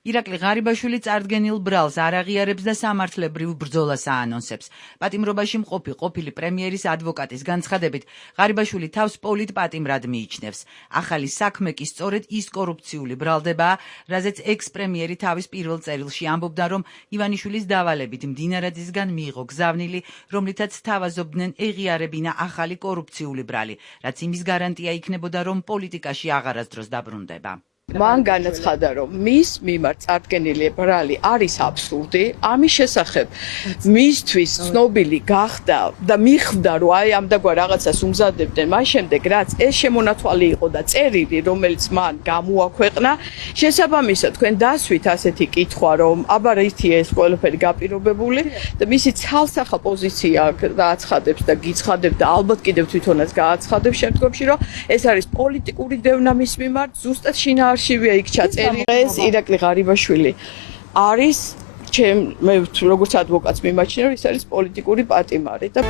ირაკლი ღარიბაშვილი წარდგენილ ბრალს არ აღიარებს და სამართლებრივ ბრძოლას აანონსებს. პატიმრობაში მყოფი ყოფილი პრემიერის ადვოკატის განცხადებით, ღარიბაშვილი თავს პოლიტპატიმრად მიიჩნევს. ახალი საქმე კი სწორედ ის კორუფციული ბრალდებაა, რაზეც ექს-პრემიერი თავის პირველ წერილში ამბობდა, რომ ივანიშვილის დავალებით მდინარაძისგან მიიღო გზავნილი, რომლითაც თავაზობდნენ ეღიარებინა ახალი კორუფციული ბრალი, რაც იმის გარანტია იქნებოდა, რომ პოლიტიკაში აღარასდროს დაბრუნდება. მან განაცხადა, რომ მის მიმართ წარდგენილი ბრალი არის აბსურდი, ამის შესახებ მისთვის ცნობილი გახდა და მიხვდა, რომ აი ამდაგვარ რაღაცას უმზადებდნენ, მას შემდეგ რაც ეს შემონათვალი იყო და წერილი, რომელიც მან გამოაქვეყნა, შესაბამისად თქვენ დასვით ასეთი კითხვა, რომ აბა რითი ეს ყველაფერი გაპირობებული და მისი ცალსახა პოზიცია გააცხადებს და გიცხადებს და ალბათ კიდევ თვითონაც გააცხადებს შემდგომში, რომ ეს არის პოლიტიკური დევნა მის მიმართ, ზუსტად შინაარსი იქ ჩაწერილი. ეს ირაკლი ღარიბაშვილი არის მე როგორც ადვოკატს მიმაჩნია, ის არის პოლიტიკური პატიმარი და